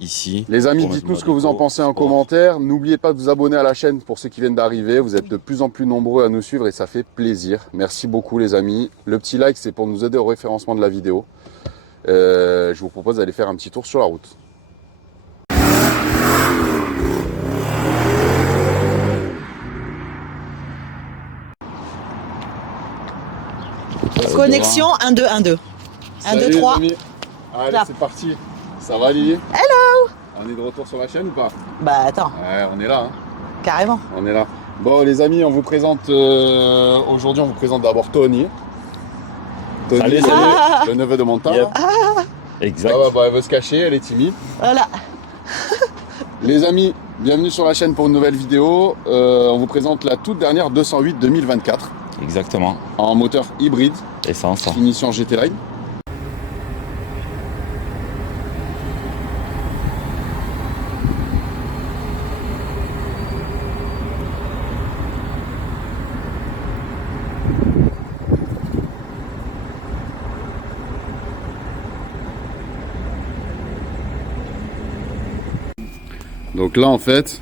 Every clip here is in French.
ici. Les amis, dites-nous ce que vous en pensez en commentaire. N'oubliez pas de vous abonner à la chaîne pour ceux qui viennent d'arriver. Vous êtes de plus en plus nombreux à nous suivre et ça fait plaisir. Merci beaucoup les amis. Le petit like, c'est pour nous aider au référencement de la vidéo. Je vous propose d'aller faire un petit tour sur la route. Connexion 1, 2, 1, 2. 1, 2, 3. Allez, c'est parti. Ça va Lily? Hello. On est de retour sur la chaîne ou pas? Bah attends. Ouais, on est là. Hein. Carrément. On est là. Bon les amis, on vous présente aujourd'hui, on vous présente d'abord Tony. Tony, Salut, le neveu de Monta. Yep. Exact. Elle veut se cacher, elle est timide. Voilà. Les amis, bienvenue sur la chaîne pour une nouvelle vidéo. On vous présente la toute dernière 208 2024 Exactement. en moteur hybride, Essence. finition GT Line. Donc là en fait,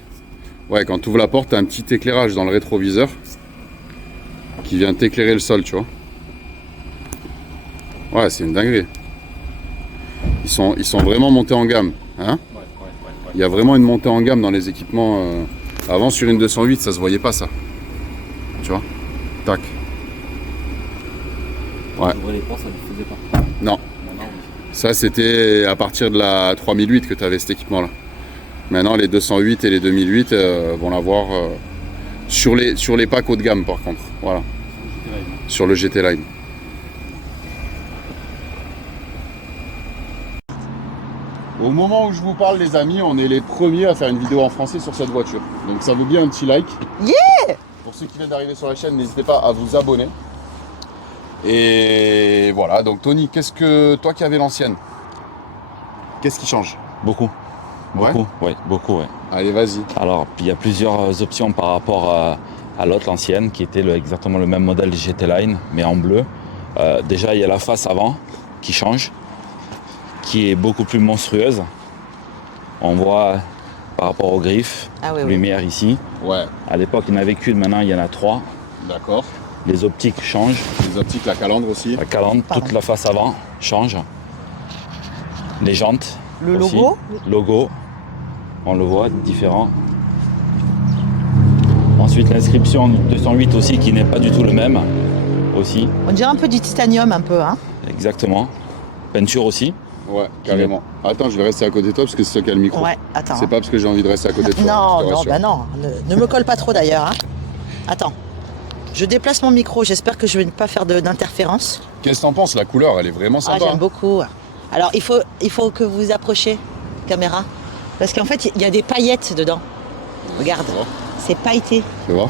ouais, quand tu ouvres la porte, tu as un petit éclairage dans le rétroviseur qui vient t'éclairer le sol, tu vois. Ouais, c'est une dinguerie. Ils sont vraiment montés en gamme. Hein. Il y a vraiment une montée en gamme dans les équipements. Avant sur une 208, ça se voyait pas ça. Tu vois. Tac. Ouais. Non. Ça c'était à partir de la 3008 que tu avais cet équipement là. Maintenant, les 208 et les 2008 vont l'avoir sur les packs haut de gamme, par contre. Voilà. Sur le GT Line. Au moment où je vous parle, les amis, on est les premiers à faire une vidéo en français sur cette voiture. Donc, ça vaut bien un petit like. Yeah! Pour ceux qui viennent d'arriver sur la chaîne, n'hésitez pas à vous abonner. Et voilà. Donc, Tony, toi qui avais l'ancienne, qu'est-ce qui change? Beaucoup. Beaucoup, ouais. Beaucoup, ouais. Allez, vas-y. Alors, il y a plusieurs options par rapport à l'autre, l'ancienne, qui était exactement le même modèle du GT Line, mais en bleu. Déjà, il y a la face avant qui change, qui est beaucoup plus monstrueuse. On voit par rapport aux griffes, lumière ici. Ouais. À l'époque, il n'y en avait qu'une, maintenant il y en a 3. D'accord. Les optiques changent. Les optiques, la calandre aussi. La calandre, toute la face avant change. Les jantes. Le aussi. Logo, on le voit, différent. Ensuite l'inscription 208 aussi qui n'est pas du tout le même aussi. On dirait un peu du titanium un peu, hein. Exactement. Peinture aussi. Ouais, carrément. Attends, je vais rester à côté de toi parce que c'est toi qui as le micro. Ouais, attends. C'est pas parce que j'ai envie de rester à côté de toi. Non, bah non. Ne me colle pas trop d'ailleurs. Hein. Attends. Je déplace mon micro, j'espère que je vais pas faire d'interférence. Qu'est-ce que t'en penses? La couleur, elle est vraiment sympa. J'aime beaucoup. Alors il faut que vous approchiez, caméra, parce qu'en fait il y a des paillettes dedans. Regarde, c'est pailleté. Tu vois?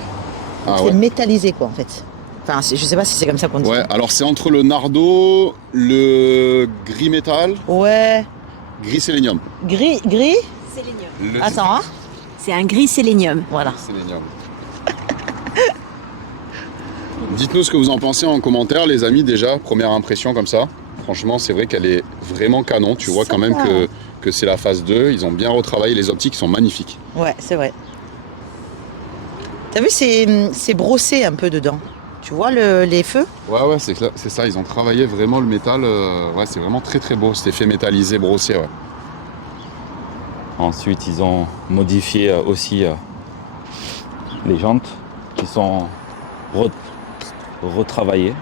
C'est métallisé quoi en fait. Enfin, je sais pas si c'est comme ça qu'on dit. Ouais, alors c'est entre le nardo, le gris métal. Ouais. Gris sélénium. Gris Sélénium. Attends, hein. C'est un gris sélénium. Voilà. Sélénium. Dites-nous ce que vous en pensez en commentaire, les amis, déjà, première impression comme ça. Franchement, c'est vrai qu'elle est vraiment canon. Tu vois quand même que c'est la phase 2. Ils ont bien retravaillé. Les optiques sont magnifiques. Ouais, c'est vrai. T'as vu, c'est brossé un peu dedans. Tu vois les feux? Ouais, c'est ça. Ils ont travaillé vraiment le métal. Ouais, c'est vraiment très très beau. Cet effet métallisé, brossé. Ouais. Ensuite, ils ont modifié aussi les jantes qui sont retravaillées.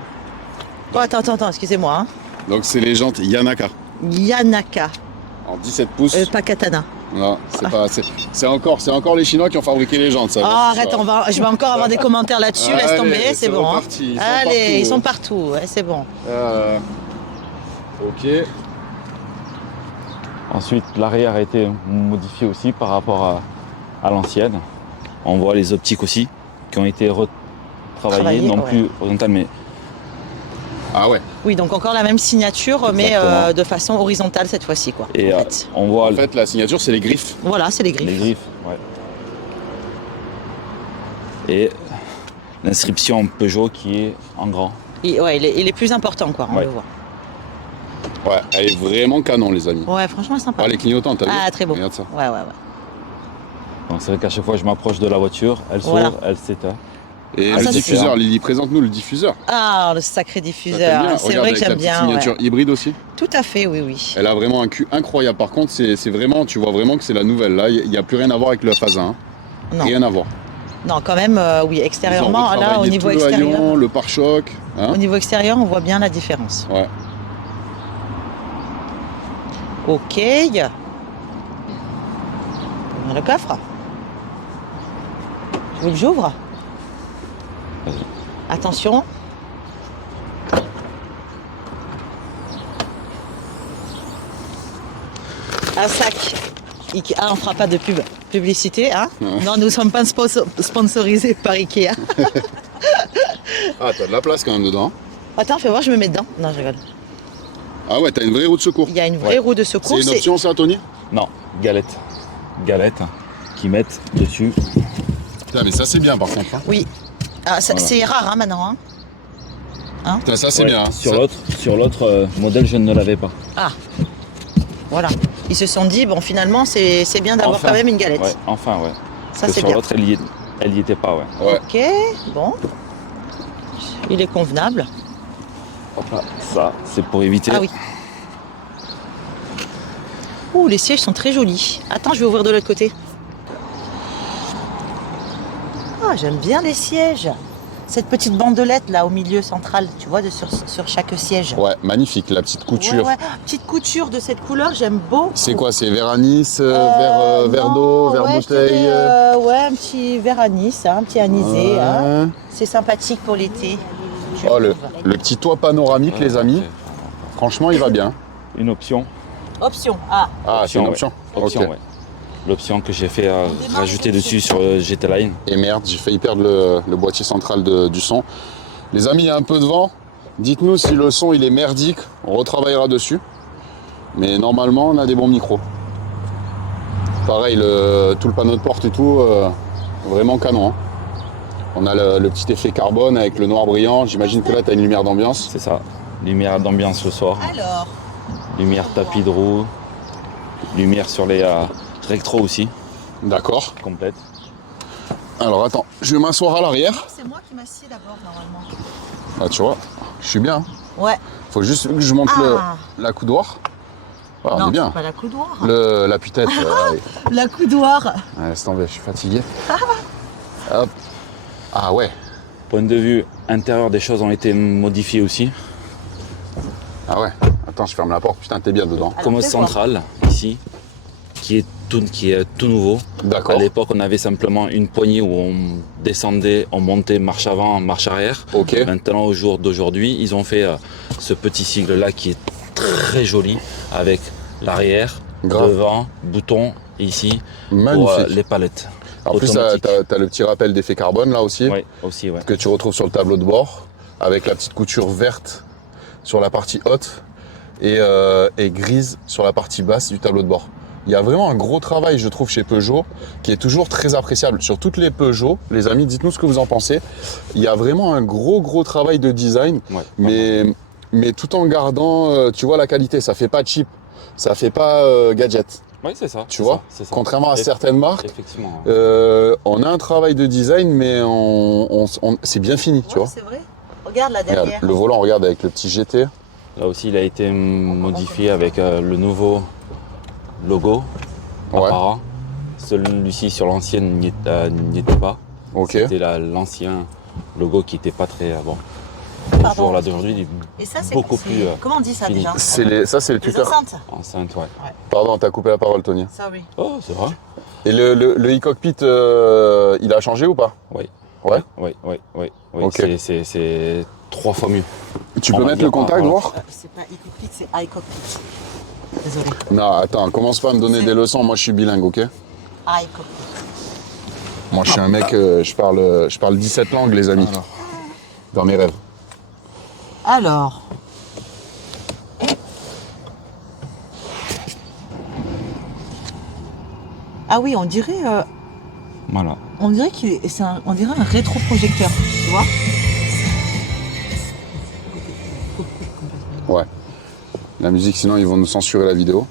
Oh, attends, excusez-moi. Hein. Donc c'est les jantes Yanaka. Yanaka. En 17 pouces. Pas katana. Non, c'est encore les Chinois qui ont fabriqué les jantes. Ça, arrête, je vais encore avoir des commentaires là-dessus, laisse tomber, c'est bon. Reparti, allez, ils sont partout, ouais, c'est bon. Ok. Ensuite, l'arrière a été modifié aussi par rapport à l'ancienne. On voit les optiques aussi qui ont été retravaillées, non plus horizontales, mais... Ah ouais. Oui, donc encore la même signature, exactement. Mais de façon horizontale cette fois-ci, quoi. Et en fait. on voit... En fait, la signature, c'est les griffes. Voilà, c'est les griffes. Les griffes, ouais. Et l'inscription Peugeot qui est en grand. Il est plus important, quoi, on le voit. Ouais, elle est vraiment canon, les amis. Ouais, franchement, sympa. Ah, les clignotants, t'as vu? Ah, très beau. Regarde ça. Ouais. Donc c'est vrai qu'à chaque fois je m'approche de la voiture, elle s'ouvre, Voilà. elle s'éteint. Et Ah, le ça, c'est diffuseur, bien. Lily, présente-nous le diffuseur. Ah, le sacré Ça, t'aimes diffuseur. bien? C'est Regarde, vrai que avec la j'aime petite bien. signature Ouais. hybride aussi. Tout à fait, oui. Elle a vraiment un cul incroyable. Par contre, c'est vraiment, tu vois vraiment que c'est la nouvelle. Là, il n'y a plus rien à voir avec le Phase 1. Non, Rien à voir. non, quand même, oui, Ils ont extérieureement, là, au retravaillé niveau tout le extérieur, haillon, le pare-choc. Hein. au niveau extérieur, on voit bien la différence. Ouais. Ok. On a le coffre. Tu veux que j'ouvre? Attention. Un sac. Ah, on fera pas de publicité, hein? Ouais. Non, nous ne sommes pas sponsorisés par Ikea. Ah, t'as de la place quand même dedans. Attends, fais voir, je me mets dedans. Non, je rigole. Ah ouais, t'as une vraie roue de secours. Il y a une vraie roue de secours. C'est une option, ça, Tony? Non, galette. Galette qui mettent dessus. Putain, mais ça, c'est bien, par contre. Hein. Oui. Ah, Voilà. c'est rare, hein, maintenant. Hein? Putain, ça, c'est Ouais, bien. Hein. Sur l'autre modèle, je ne l'avais pas. Ah. Voilà. Ils se sont dit, bon, finalement, c'est bien d'avoir Enfin. quand même une galette. Ouais, enfin, ouais. Ça, Parce que c'est sur bien. l'autre, elle y était pas, ouais. Ouais. Ok, bon. Il est convenable. Hop là, ça, c'est pour éviter. Ah oui. Ouh, les sièges sont très jolis. Attends, je vais ouvrir de l'autre côté. Ah, j'aime bien les sièges. Cette petite bandelette là au milieu central, tu vois, sur chaque siège. Ouais, magnifique, la petite couture. Ouais. Petite couture de cette couleur, j'aime beaucoup. C'est quoi? C'est verre anis, verre d'eau, non, verre ouais, je bouteille dirais, ouais, un petit verre anis, hein, un petit anisé. Ouais. Hein. C'est sympathique pour l'été. je Oh, le trouve. petit toit panoramique, les amis. Franchement, il va bien. Une option. Option. Ah, Ah, c'est une Option, option. Option, Ok. ouais. L'option que j'ai fait rajouter dessus sur GT Line. Et merde, j'ai failli perdre le boîtier central du son. Les amis, il y a un peu de vent. Dites-nous si le son il est merdique, on retravaillera dessus. Mais normalement, on a des bons micros. Pareil, tout le panneau de porte et tout, vraiment canon. Hein. On a le petit effet carbone avec le noir brillant. J'imagine que là, tu as une lumière d'ambiance. C'est ça. Lumière d'ambiance le soir. alors. Lumière tapis de roue. Lumière sur les rectros aussi, D'accord. complète. Alors attends, je vais m'asseoir à l'arrière. C'est moi qui m'assieds d'abord, normalement. Ah, tu vois, je suis bien. Ouais. Faut juste que je monte Ah. la coudoir. Ah, on non, est bien. c'est pas la coudoir. L'appui-tête. allez. La coudoir. Ouais, laisse tomber, je suis fatigué. Hop. Ah ouais. Point de vue intérieur, des choses ont été modifiées aussi. Ah ouais. Attends, je ferme la porte. Putain, t'es bien dedans. Alors, Commode fais voir. centrale, ici, qui est tout nouveau. À D'accord. l'époque, on avait simplement une poignée où on descendait, on montait marche avant, marche arrière. Ok. Maintenant, au jour d'aujourd'hui, ils ont fait ce petit sigle-là qui est très joli, avec l'arrière, Grave. devant, bouton, ici, pour Magnifique. les palettes. En plus, automatiques. t'as le petit rappel d'effet carbone là aussi, Oui, aussi, ouais. que tu retrouves sur le tableau de bord, avec la petite couture verte sur la partie haute et grise sur la partie basse du tableau de bord. Il y a vraiment un gros travail, je trouve, chez Peugeot, qui est toujours très appréciable. Sur toutes les Peugeot, les amis, dites-nous ce que vous en pensez. Il y a vraiment un gros travail de design, Ouais. mais tout en gardant, tu vois, la qualité. Ça fait pas cheap, ça fait pas gadget, Oui, c'est ça. tu vois. C'est ça. Contrairement à Eff- certaines marques, Effectivement. on a un travail de design, mais c'est bien fini, tu vois. C'est vrai. Regarde là Regarde, derrière. le volant, regarde, avec le petit GT. Là aussi, il a été modifié avec le nouveau logo Ouais. apparent. Celui-ci sur l'ancienne n'y était pas. Ok. C'était l'ancien logo qui n'était pas très bon. Pardon. Le jour là d'aujourd'hui, il est Et ça, c'est beaucoup c'est- plus Comment on dit ça fini. déjà? Ça, c'est le Les tuteur. enceintes. enceinte, ouais. Pardon, t'as coupé la parole, Tony. Sorry. Oh, c'est vrai. Et le e-cockpit, il a changé ou pas? Oui. Ouais. Oui. Ok. C'est 3 fois mieux. Tu On peux va mettre dire le contact, par- voir? C'est pas e-cockpit, c'est iCockpit. Désolé. Non, attends, commence pas à me donner des leçons. Moi, je suis bilingue, ok? iCockpit. Moi, je suis un mec, je parle 17 langues, les amis. Dans mes rêves. Alors. Ah oui, on dirait Voilà. on dirait un rétroprojecteur, tu vois? Ouais. La musique, sinon ils vont nous censurer la vidéo.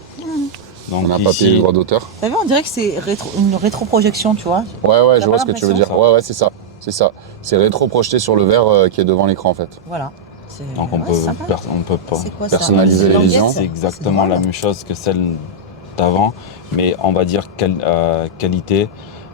Donc On n'a pas payé le droit d'auteur. T'as vu, on dirait que c'est une rétroprojection, tu vois. Ouais, je T'as vois pas ce que tu veux l'impression dire. Ouais, c'est ça. C'est ça. C'est rétro-projeté sur le verre qui est devant l'écran en fait. Voilà. Donc on peut pas C'est quoi ça? personnaliser les visions. C'est exactement la même chose que celle d'avant, mais on va dire qualité.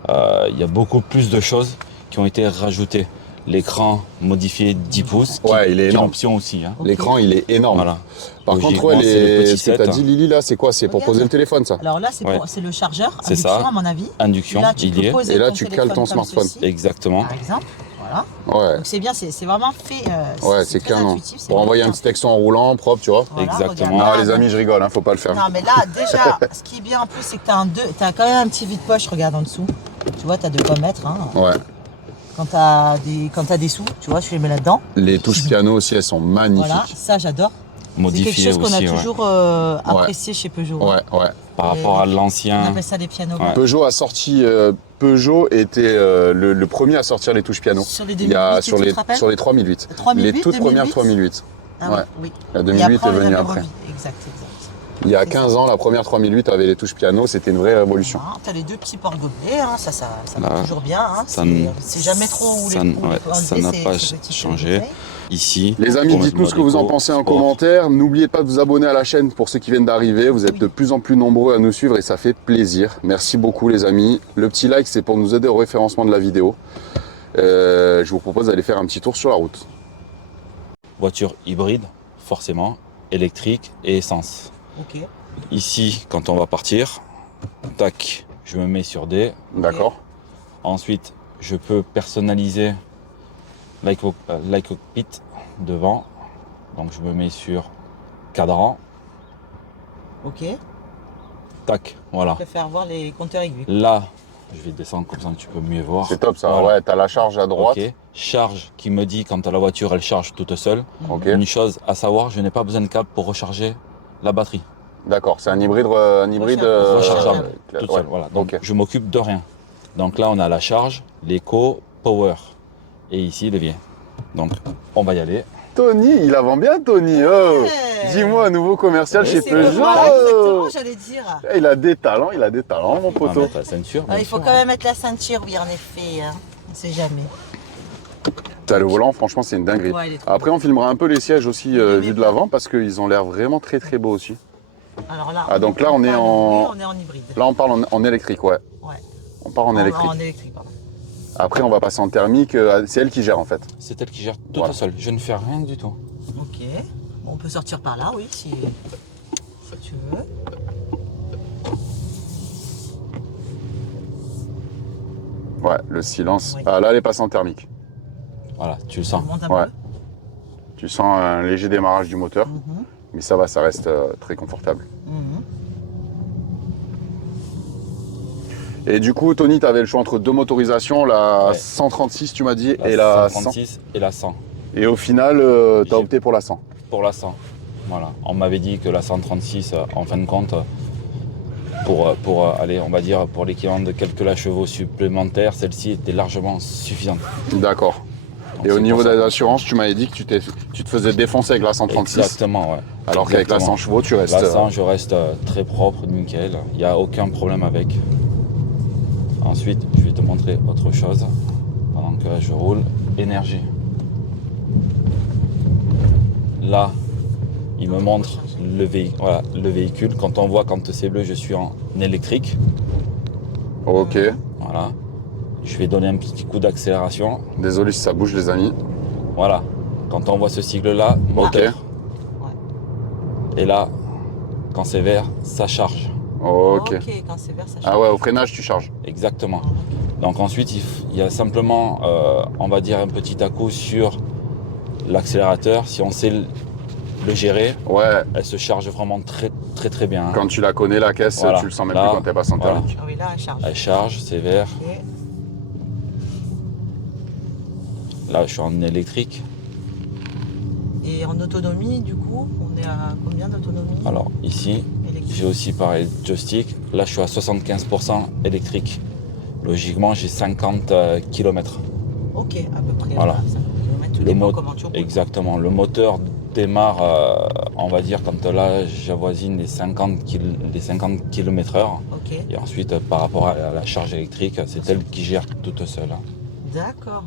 Il y a beaucoup plus de choses qui ont été rajoutées. L'écran modifié 10 pouces, Ouais, il est qui est une énorme. option aussi. Hein. L'écran, il est énorme. Voilà. Par contre, Logiquement, ouais, c'est le petit ce que set, t'as dit, Lily, là, c'est quoi? C'est pour Regarde. poser le téléphone, ça? Alors là, c'est le chargeur, C'est induction, ça. à mon avis. Induction, Là, tu il peux y est. poser Et là, ton tu cales téléphone ton comme smartphone. ceci, Exactement. par exemple. Voilà. Ouais. Donc c'est bien, c'est vraiment fait. Ouais, c'est très canon. intuitif, c'est Pour envoyer un bien. petit texto en roulant, propre, tu vois. Voilà, Exactement. regarde. Non, les amis, je rigole, hein, faut pas le faire. Non, mais là, déjà, ce qui est bien en plus, c'est que t'as quand même un petit vide-poche, regarde en dessous. Tu vois, t'as de quoi mettre. Hein. Ouais. Quand t'as des sous, tu vois, tu les mets là-dedans. Les touches piano aussi, elles sont magnifiques. Voilà, ça j'adore. C'est Modifié quelque chose qu'on a aussi, ouais. toujours apprécié chez Peugeot. Ouais, ouais. Par rapport à On l'ancien. appelle ça des pianos. Ouais. Peugeot a sorti. Peugeot était le premier à sortir les touches piano. Sur les Il y a 2008, sur tu les te rappelles sur les 3008. 3008, Les toutes premières 2008. 3008. Ah Ouais. oui. La Et 2008 après, est on les venue avait après. revus. Exact. Il y a C'est 15 ça. ans, la première 3008 avait les touches piano, c'était une vraie révolution. Ah, t'as les deux petits porte-gobelets, hein, ça va Là, toujours bien. Hein, ça c'est jamais trop où ça les n- ouais, faut ça enlever n'a ces- pas ces petits changé. porte-gobelets. Ici. Les amis, pour mettre dites-nous ce mode que vous en éco, pensez en sport. commentaire. N'oubliez pas de vous abonner à la chaîne pour ceux qui viennent d'arriver. Vous êtes de plus en plus nombreux à nous suivre et ça fait plaisir. Merci beaucoup les amis. Le petit like, c'est pour nous aider au référencement de la vidéo. Je vous propose d'aller faire un petit tour sur la route. Voiture hybride, forcément, électrique et essence. Ok. Ici, quand on va partir, tac, je me mets sur D. D'accord. Ensuite, je peux personnaliser l'iCockpit devant. Donc, je me mets sur cadran. Ok. Tac, voilà. Je préfère voir les compteurs aiguilles. Là, je vais descendre comme ça, tu peux mieux voir. C'est top ça. Voilà. Ouais, t'as la charge à droite. Ok. Charge qui me dit quand la voiture elle charge toute seule. Ok. Une chose à savoir, je n'ai pas besoin de câble pour recharger la batterie. D'accord. C'est un hybride. Rechargeable, ouais. toute seule. Voilà. Donc Ok. je m'occupe de rien. Donc là on a la charge, l'éco, power. Et ici levier. Donc on va y aller. Tony, il la vend bien Tony. Oh. Ouais. Dis-moi, un nouveau commercial chez C'est Peugeot. voilà, exactement, j'allais dire. Eh, il a des talents, mon On va poteau. mettre la ceinture. Ah, bien il faut sûr, quand hein. même mettre la ceinture, oui, en effet. Hein. On sait jamais. T'as le volant, franchement, c'est une dinguerie. Ouais, il est trop Après, on filmera un peu les sièges aussi Oui, vus de l'avant parce qu'ils ont l'air vraiment très très beaux aussi. Alors là, Ah, donc là, on est parle- en- oui, on est en hybride. Là, on parle en électrique, ouais. Ouais. On part en électrique. En électrique, pardon. Après, on va passer en thermique. C'est elle qui gère en fait. C'est elle qui gère toute Voilà. seule. Je ne fais rien du tout. Ok. Bon, on peut sortir par là, oui, si tu veux. Ouais, le silence. Oui. Ah, là, elle est passée en thermique. Voilà, tu le On sens. monte un Ouais. peu. Tu sens un léger démarrage du moteur, Mhm, mais ça va, ça reste très confortable. mhm. Et du coup, Tony, tu avais le choix entre deux motorisations, la Ouais. 136, tu m'as dit, La et la 100. 136 et la 100. Et au final, tu as J'ai- opté pour la 100. Pour la 100. Voilà. On m'avait dit que la 136, en fin de compte, pour aller, on va dire, pour l'équivalent de quelques chevaux supplémentaires, celle-ci était largement suffisante. D'accord. Donc, Et au c'est niveau pour de ça. l'assurance, tu m'avais dit que tu te faisais défoncer avec la 136, Exactement, ouais. alors qu'avec la Exactement. 100 chevaux, tu restes... La 100, je reste très propre, nickel. Il n'y a aucun problème avec. Ensuite, je vais te montrer autre chose pendant que je roule. Énergie. Là, il me montre voilà, le véhicule. Quand on voit quand c'est bleu, je suis en électrique. Ok. Voilà. Je vais donner un petit coup d'accélération. Désolé si ça bouge, les amis. Voilà. Quand on voit ce sigle-là, moteur. Et là, quand c'est vert, ça charge. Ok. Quand c'est vert, ça change. Ah ouais, au freinage, tu charges. Exactement. Donc ensuite, il y a simplement, on va dire, un petit à-coup sur l'accélérateur. Si on sait le gérer, Ouais, elle se charge vraiment très très très bien. Hein. quand tu la connais, la caisse, Voilà. tu le sens même Là, plus quand t'es passé en voilà. thermique. Ah oui, là, elle charge. Elle charge, c'est vert. Ok. Là, je suis en électrique. Et en autonomie, du coup, on est à combien d'autonomie Alors ici, électrique? j'ai aussi pareil joystick. Là, je suis à 75% électrique. Logiquement, j'ai 50 km. Ok, à peu près. Voilà. Ça peut mettre tout Le dépend mot- comment tu roules. Exactement. Le moteur démarre, on va dire, quand là j'avoisine les 50 km/h. Ok. Et ensuite, par rapport à la charge électrique, c'est elle qui gère toute seule. D'accord.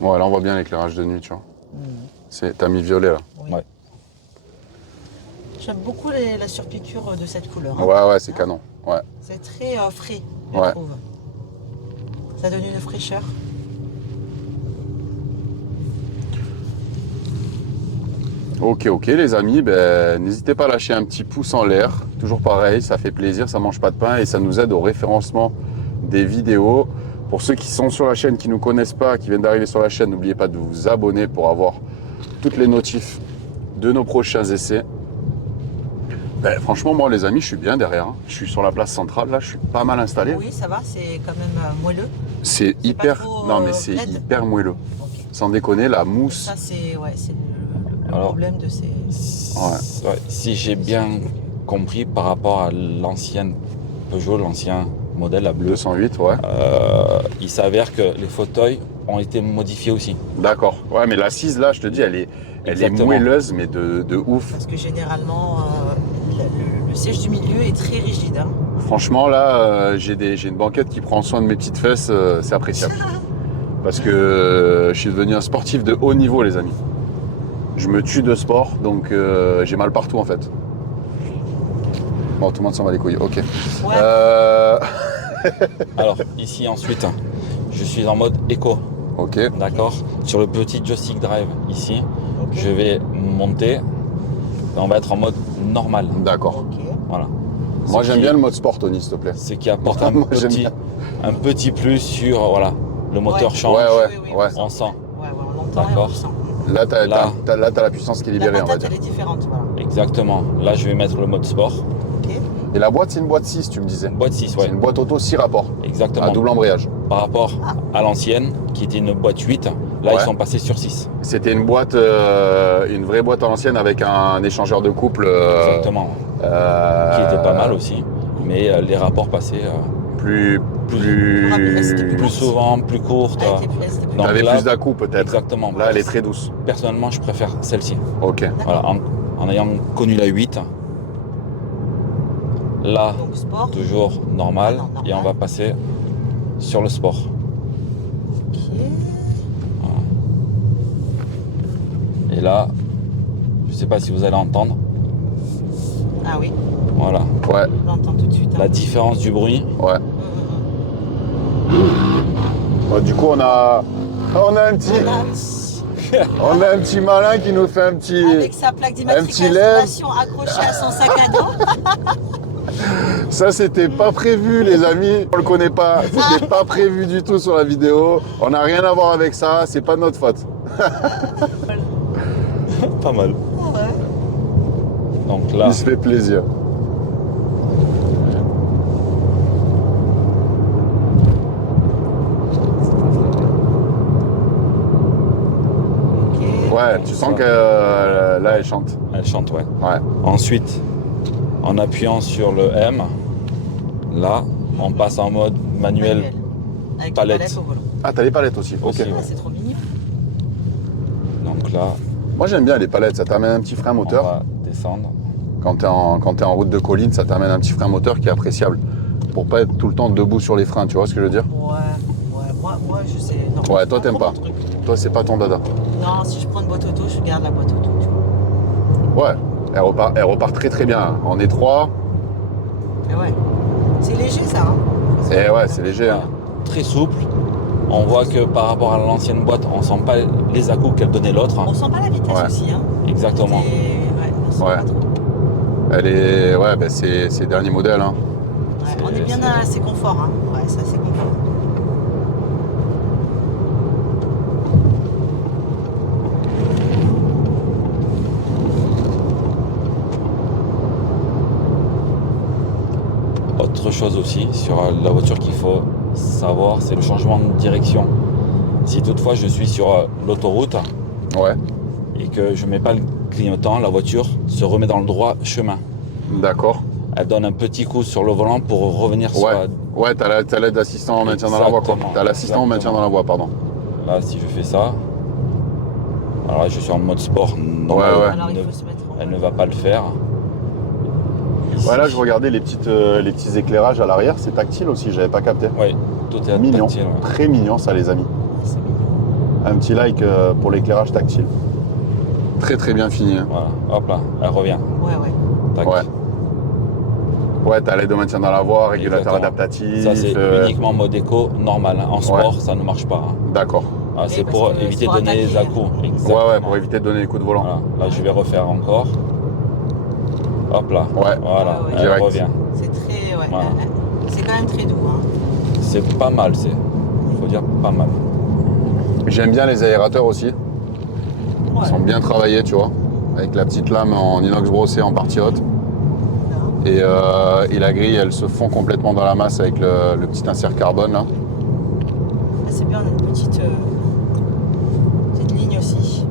Ouais, là on voit bien l'éclairage de nuit, tu vois. T'as mis violet là. Oui. Ouais. J'aime beaucoup la surpiqûre de cette couleur. hein. Ouais, c'est canon. Ouais. C'est très frais, je Ouais. trouve. Ça donne une fraîcheur. Ok les amis, ben, n'hésitez pas à lâcher un petit pouce en l'air. Toujours pareil, ça fait plaisir, ça mange pas de pain et ça nous aide au référencement des vidéos. Pour ceux qui sont sur la chaîne, qui ne nous connaissent pas, qui viennent d'arriver sur la chaîne, n'oubliez pas de vous abonner pour avoir toutes les notifs de nos prochains essais. Ben, franchement, moi les amis, je suis bien derrière. hein. Je suis sur la place centrale, là, je suis pas mal installé. Oui, ça va, c'est quand même moelleux. C'est C'est hyper, pas trop, non mais c'est raide. hyper moelleux. Ok. Sans déconner, la mousse. Ça, c'est le Alors, problème de ces. Ouais, si j'ai bien compris par rapport à l'ancienne Peugeot, l'ancien modèle à bleu, 208, ouais. il s'avère que les fauteuils ont été modifiés aussi. D'accord. Ouais, mais l'assise là, je te dis, elle est Exactement. moelleuse, mais de ouf. Parce que généralement, le siège du milieu est très rigide. hein. Franchement, là, j'ai une banquette qui prend soin de mes petites fesses, c'est appréciable. Parce que je suis devenu un sportif de haut niveau, les amis. Je me tue de sport, donc j'ai mal partout en fait. Bon, tout le monde s'en va les couilles, ok. Ouais. Alors ici ensuite, je suis en mode éco, Ok, d'accord. Sur le petit joystick drive ici, Ok. je vais monter. On va être en mode normal. d'accord. Ok. Voilà. Moi Ce j'aime qui- bien le mode sport, Tony, s'il te plaît. Ce qui apporte Moi, j'aime bien. un petit plus sur voilà, le moteur Ouais. change. Ouais. On sent. Ouais, on l'entend et on D'accord. le sent. Là, Là. t'as la puissance qui est libérée, La on va patate, dire. elle est différente. Voilà. Exactement. Là, je vais mettre le mode sport. Ok. Et la boîte, c'est une boîte 6, tu me disais. Boîte 6, C'est ouais. une boîte auto 6 rapports, Exactement. à double embrayage. Par rapport à l'ancienne, qui était une boîte 8, là, Ouais. ils sont passés sur 6. C'était une boîte, une vraie boîte à l'ancienne avec un échangeur de couple. Exactement. Qui était pas mal aussi. Mais les rapports passaient Plus C'était plus souvent, plus courtes. Ah, elle était plus- Donc T'avais là, plus d'à-coups peut-être. Exactement. Là, elle est très douce. Personnellement, je préfère celle-ci. Ok. Voilà, en ayant connu la 8, là, Donc sport. toujours normal, Ah non, normal. et on va passer sur le sport. Ok. Et là, je sais pas si vous allez entendre, Ah oui, voilà, Ouais, on l'entend tout de suite. hein. la différence du bruit. ouais. Bon, du coup, on a un petit, on a un petit malin qui nous fait un petit. Avec sa plaque petit d'immatriculation accrochée à son sac à dos. Ça, c'était pas prévu, les amis. On le connaît pas. C'était pas prévu du tout sur la vidéo. On n'a rien à voir avec ça. C'est pas de notre faute. Pas mal. Ouais. Donc là, Il se fait plaisir. Ok. Ouais, tu sens que là, elle chante. elle chante, ouais. Ouais. Ensuite, en appuyant sur le M, là, on passe en mode manuel. Avec palette. la palette au volant. Ah, t'as les palettes aussi. Aussi, Ok. ouais. Ah, c'est trop mignon. Donc là, Moi, j'aime bien les palettes. Ça t'amène un petit frein on moteur. va descendre. Quand t'es en route de colline, ça t'amène un petit frein moteur qui est appréciable. Pour pas être tout le temps debout sur les freins. Tu vois ce que je veux dire? Ouais, moi je sais. Non, Ouais, toi, t'aimes trop pas. mon truc. Toi, c'est pas ton dada. Non, si je prends une boîte auto, je garde la boîte auto. Tu vois. Ouais. Elle repart très très bien. En étroit. Mais ouais. C'est léger ça. Hein. Et ouais, c'est léger. Hein. Très souple. On voit que par rapport à l'ancienne boîte, on sent pas les à-coups qu'elle donnait l'autre. On sent pas la vitesse Ouais. aussi. Hein. Exactement. Ouais, on sent Ouais. pas trop. Elle est. Ouais, ben c'est dernier modèle. Hein. Ouais, C'est- on est bien c'est- à ses conforts. Hein. Ouais, ça c'est confort. Autre chose aussi sur la voiture qu'il faut savoir, c'est le changement de direction. Si toutefois je suis sur l'autoroute Ouais. et que je mets pas le clignotant, la voiture se remet dans le droit chemin. D'accord. Elle donne un petit coup sur le volant pour revenir sur Ouais. Ouais, t'as l'aide d'assistant au maintien dans la voie, quoi. Exactement. T'as l'assistant au maintien dans la voie, pardon. Là, si je fais ça, alors là, je suis en mode sport. Normal, Ouais. Alors il faut se mettre en elle ne mode- va pas le faire. Ici. Ouais, là, je regardais les petits éclairages à l'arrière. C'est tactile aussi, j'avais pas capté. Ouais, tout est Mignon, tactile. Ouais. très mignon ça les amis. C'est mignon. Un petit like pour l'éclairage tactile. Très très bien fini. Hein. Voilà, hop là, elle revient. Ouais. Tac. Ouais. Ouais, t'as l'aide de maintien dans la voie, régulateur Exactement. adaptatif. Ça, c'est uniquement mode éco normal. Hein. En sport, ça ne marche pas. Hein. D'accord. Ah, c'est parce pour que éviter c'est de pour donner des attaquer. à-coups. Ouais, Exactement. pour éviter de donner les coups de volant. Voilà. Là, je vais refaire encore. Hop là. Ouais. Voilà, Ouais, elle direct. revient. C'est très. Ouais. Voilà. C'est quand même très doux. Hein. C'est pas mal, faut dire pas mal. J'aime bien les aérateurs aussi. Ouais. Ils sont bien travaillés, tu vois. Avec la petite lame en inox brossé en partie haute. Et la grille, elle se fond complètement dans la masse avec le petit insert carbone là. Ah, c'est bien, on a une petite ligne aussi.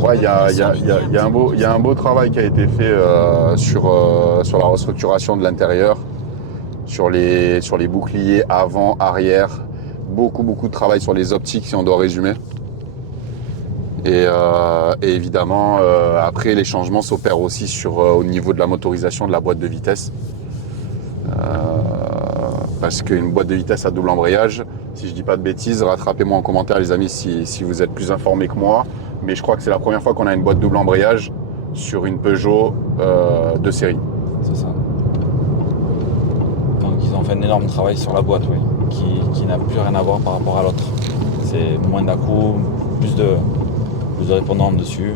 Ouais, il y a un beau travail qui a été fait sur la restructuration de l'intérieur, sur les boucliers avant, arrière. Beaucoup de travail sur les optiques si on doit résumer. Et évidemment, après, les changements s'opèrent aussi au niveau de la motorisation de la boîte de vitesse. Parce qu'une boîte de vitesse à double embrayage, si je dis pas de bêtises, rattrapez-moi en commentaire les amis si vous êtes plus informés que moi. Mais je crois que c'est la première fois qu'on a une boîte double embrayage sur une Peugeot de série. C'est ça. Donc ils ont fait un énorme travail sur la boîte, oui, qui n'a plus rien à voir par rapport à l'autre. C'est moins d'à-coups, plus de répondants dessus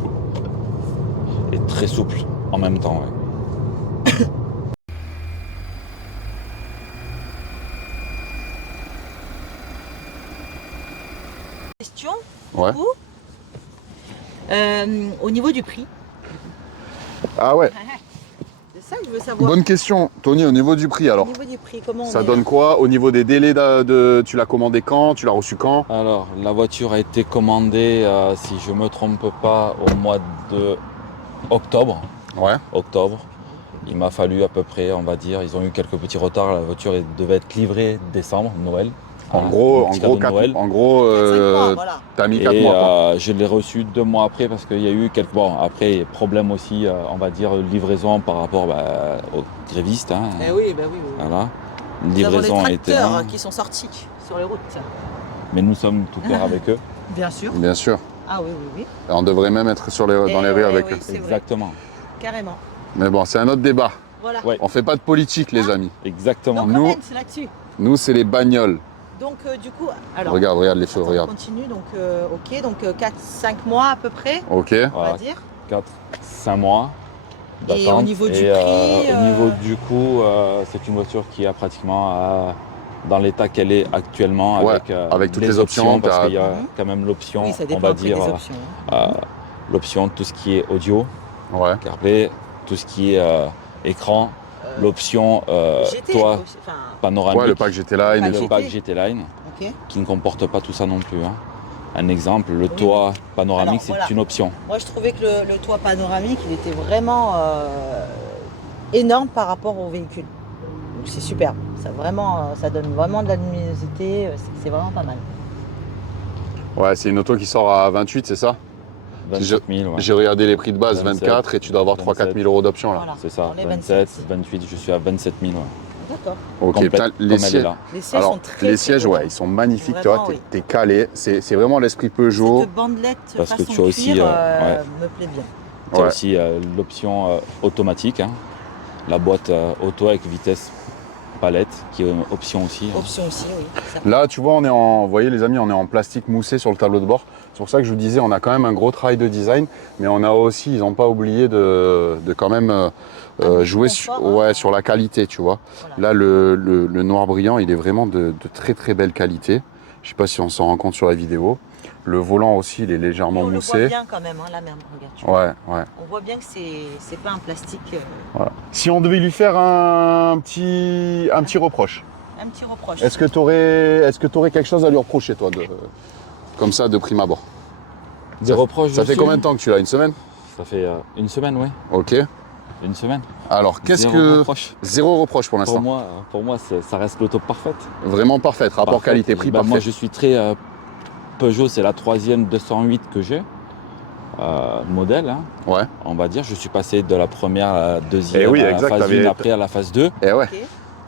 et très souple en même temps. Ouais. Question Ouais. du coup, au niveau du prix. Ah ouais. C'est ça que je veux savoir. Bonne question, Tony, au niveau du prix alors. Au niveau du prix, comment on Ça est donne là quoi au niveau des délais tu l'as commandé quand? Tu l'as reçu quand? Alors la voiture a été commandée, si je me trompe pas, au mois de octobre. Ouais. Octobre. Il m'a fallu à peu près, on va dire, ils ont eu quelques petits retards. La voiture devait être livrée décembre, Noël. En Voilà, gros, petit cadeau de Noël. 4-5 mois, voilà. T'as mis 4 Et mois quoi. je l'ai reçu 2 mois après parce qu'il y a eu quelques... Bon, après, problème aussi, on va dire, livraison par rapport aux grévistes. Hein. Eh oui, bah oui. Voilà. Nous Livraison avons a les été tracteurs là, qui sont sortis sur les routes. mais nous sommes tout cœur avec eux. Bien sûr. Bien sûr. Ah oui, oui, oui. On devrait même être dans les rues avec oui, eux. c'est vrai. Exactement. Carrément. Mais bon, c'est un autre débat. Voilà. Ouais. On fait pas de politique les amis. Exactement. Donc, nous- Romain, c'est là-dessus. Nous, c'est les bagnoles. Donc, du coup, alors. Regarde les feux, attends, regarde. On continue, donc, ok, donc 4-5 mois à peu près, Ok. on Voilà, va dire. 4-5 mois d'attente. Et au niveau du prix, au niveau du coût, c'est une voiture qui a pratiquement, dans l'état qu'elle est actuellement, Ouais, avec toutes les options, parce t'as- qu'il y a Mhm. quand même l'option, Oui, ça on dépend va après dire, des options. Hein. l'option, tout ce qui est audio, Ouais. CarPlay, tout ce qui est écran, l'option GT, toit aussi, enfin, panoramique, Ouais, le pack GT Line et Le tout. le pack GT Line, ok. qui ne comporte pas tout ça non plus. Hein. Un exemple, le toit panoramique, Alors, c'est voilà. une option. Moi, je trouvais que le toit panoramique, il était vraiment énorme par rapport au véhicule. Donc, c'est superbe. Ça donne vraiment de la luminosité. C'est vraiment pas mal. Ouais, c'est une auto qui sort à 28, c'est ça? 27 000, ouais. J'ai regardé les prix de base, 27, 24, et tu dois avoir 3-4 000 euros d'options là. Voilà. C'est ça, On est 27, 28, je suis à 27 000. Ouais. D'accord. Ok, Complète, putain, comme les elle est sièges. là. Les sièges Alors, sont très les très sièges, beaux. ouais, ils sont magnifiques, tu Vraiment, vois, oui. t'es calé. C'est vraiment l'esprit Peugeot. Cette bandelette Parce que façon tu as aussi, cuir ouais. me plaît bien. Tu as Ouais. aussi l'option automatique, hein. La boîte auto avec vitesse palette, qui est une option aussi. Hein. Option aussi, oui. Ça. Là, tu vois, vous voyez les amis, on est en plastique moussé sur le tableau de bord. C'est pour ça que je vous disais, on a quand même un gros travail de design, mais on a aussi, ils n'ont pas oublié de quand même jouer confort, hein. sur la qualité, tu vois. Voilà. Là, le noir brillant, il est vraiment de très très belle qualité. Je sais pas si on s'en rend compte sur la vidéo. Le volant aussi, il est Mais légèrement on le voit moussé. bien quand même, hein, la même. Regarde, tu vois. Ouais. On voit bien que c'est pas un plastique. Voilà. Si on devait lui faire un petit reproche, Un petit reproche. est-ce que tu aurais quelque chose à lui reprocher, toi, comme ça, de prime abord? Des reproches Ça fait dessus combien de temps que tu l'as? Une semaine? Ça fait une semaine, oui. Ok. Une semaine. Alors, qu'est-ce Zéro que... reproche. Zéro reproche pour l'instant. Pour moi ça reste l'auto parfaite. Vraiment parfaite. Rapport Parfaite. qualité-prix Ben, parfait. moi, je suis très Peugeot, c'est la 3e 208 que j'ai. Modèle, hein, Ouais. on va dire. Je suis passé de la première à la deuxième, Eh oui, à la exact, phase t'avais- 1, après à la phase 2. Et ouais. Ok.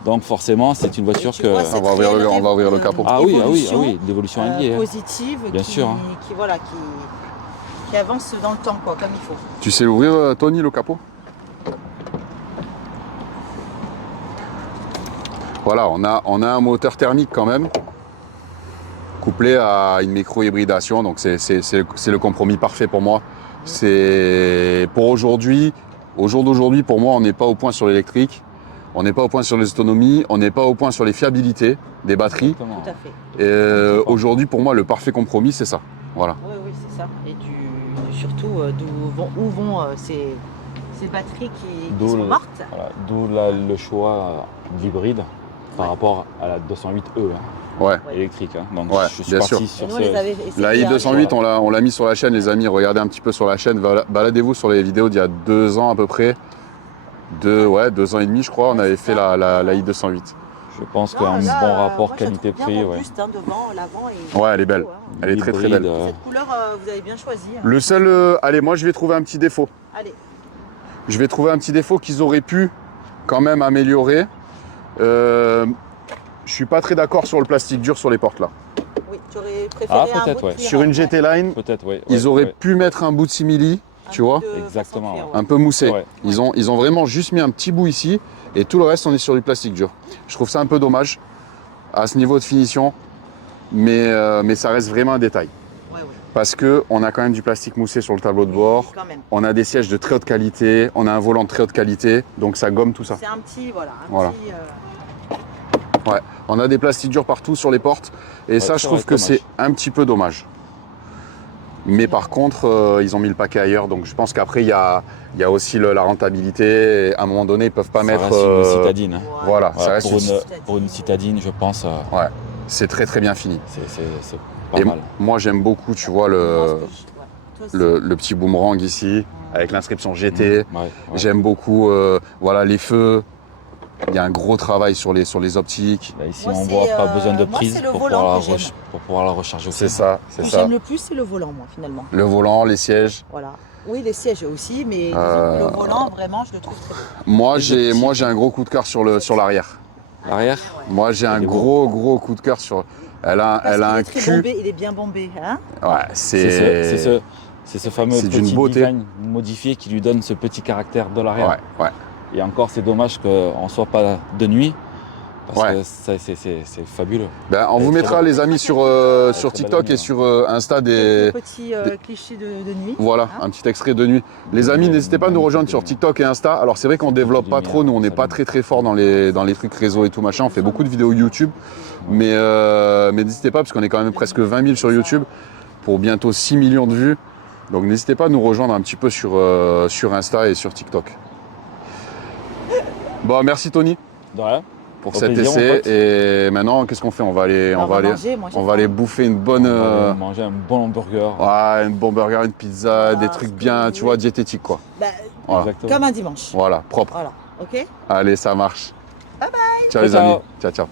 Donc forcément, c'est une voiture Et tu que... vois cette On va ouvrir le- réelle on va ouvrir le capot. Ah oui, évolution, l'évolution est liée. Hein. positive, Bien sûr, hein. qui avance dans le temps, quoi, comme il faut. Tu sais ouvrir, Tony, le capot? Voilà, on a un moteur thermique quand même, couplé à une micro-hybridation, donc c'est le compromis parfait pour moi. C'est pour aujourd'hui, au jour d'aujourd'hui, pour moi, on n'est pas au point sur l'électrique, on n'est pas au point sur les autonomies, on n'est pas au point sur les fiabilités des batteries. Exactement. Tout à fait. Et aujourd'hui, pour moi, le parfait compromis, c'est ça. Voilà. Oui, oui, c'est ça. Et surtout, où vont ces batteries qui D'où sont le- mortes. Voilà, d'où le choix de l'hybride par Ouais. rapport à la 208E hein, Ouais. électrique. Hein. Donc Ouais, je suis bien parti sûr. Et sur nous, on les ce... avait essayés, La hein. i208, on l'a mis sur la chaîne, les amis. Regardez un petit peu sur la chaîne. Baladez-vous sur les vidéos d'il y a 2 ans à peu près. 2 ans et demi, je crois. On avait fait la i208. Je pense Non, qu'un là, bon rapport moi, je la trouve qualité-prix. bien Ouais. robuste, hein, devant, l'avant. Ouais, elle est belle. Elle est très très Hybride, belle. Cette couleur, vous avez bien choisi. Hein. Le seul. Allez, moi je vais trouver un petit défaut. Allez, Je vais trouver un petit défaut qu'ils auraient pu quand même améliorer. Je suis pas très d'accord sur le plastique dur sur les portes là. oui, tu aurais préféré un peut-être, bout de ouais. cuir, Sur une ouais. GT Line, Peut-être, oui. ils auraient pu mettre un bout de simili, Un tu bout vois, de façon Exactement, cuir, un peu moussé. Ouais. Ils ont vraiment juste mis un petit bout ici et tout le reste on est sur du plastique dur. Je trouve ça un peu dommage à ce niveau de finition, mais ça reste vraiment un détail. Ouais, ouais. Parce qu'on a quand même du plastique moussé sur le tableau de bord, Quand même. on a des sièges de très haute qualité, on a un volant de très haute qualité, donc ça gomme tout ça. C'est un petit, voilà. Voilà. Ouais. On a des plastiques durs partout sur les portes et ça ça je va trouve être que dommage. c'est un petit peu dommage. Mais par contre, ils ont mis le paquet ailleurs, donc je pense qu'après il y a aussi la rentabilité. Et à un moment donné, ils peuvent pas Ça mettre. reste une citadine. Hein. Voilà, ça Voilà, reste pour une citadine, je pense, Ouais, c'est très très bien fini. c'est pas Et mal. moi j'aime beaucoup, tu vois, le petit boomerang ici, avec l'inscription GT. Ouais, ouais. J'aime beaucoup, voilà, les feux. Il y a un gros travail sur les optiques. Là, ici, Moi, on c'est, voit pas besoin de moi, prise c'est le pour volant pouvoir, que j'aime. pour pouvoir la recharger aussi. C'est ça, Ce c'est que ça. j'aime le plus, c'est le volant, moi, finalement. Le volant, les sièges. Voilà. Oui, les sièges aussi, mais disons que le volant, vraiment, je le trouve très beau. Moi, Les j'ai optiques. un gros coup de cœur sur l'arrière. L'arrière, Moi, j'ai un Il est beau. gros coup de cœur sur. Elle a Parce un qu'il est très cul. bombé, il est bien bombé. Hein. Ouais, c'est ce fameux c'est d'une petit beauté. design modifié qui lui donne ce petit caractère de l'arrière. Ouais, ouais. Et encore, c'est dommage qu'on ne soit pas de nuit, parce Ouais. que c'est fabuleux. Ben, on vous très mettra belle. les amis sur très TikTok belle et nuit, sur Insta des. Quelques petits clichés de nuit. Voilà, Hein. un petit extrait de nuit. Les amis, n'hésitez pas à nous rejoindre sur TikTok et Insta. Alors c'est vrai qu'on développe pas trop, nous on n'est pas très très fort dans les trucs réseau et tout machin. On fait beaucoup de vidéos YouTube, mais n'hésitez pas parce qu'on est quand même presque 20 000 sur YouTube pour bientôt 6 millions de vues. Donc n'hésitez pas à nous rejoindre un petit peu sur Insta et sur TikTok. Bon, merci Tony De rien. pour Au cet plaisir, mon essai. pote. Et maintenant, qu'est-ce qu'on fait? On va aller manger, moi, j'ai on va faim. aller bouffer une bonne. On va manger un bon hamburger. Ouais, un bon burger, une pizza, Ah, des trucs ce que bien, vous tu vois, voulez. diététiques quoi. Bah, Voilà. Exactement. comme un dimanche. Voilà, propre. Voilà. Ok. Allez, ça marche. Bye Ciao les Ciao. amis. Ciao, ciao.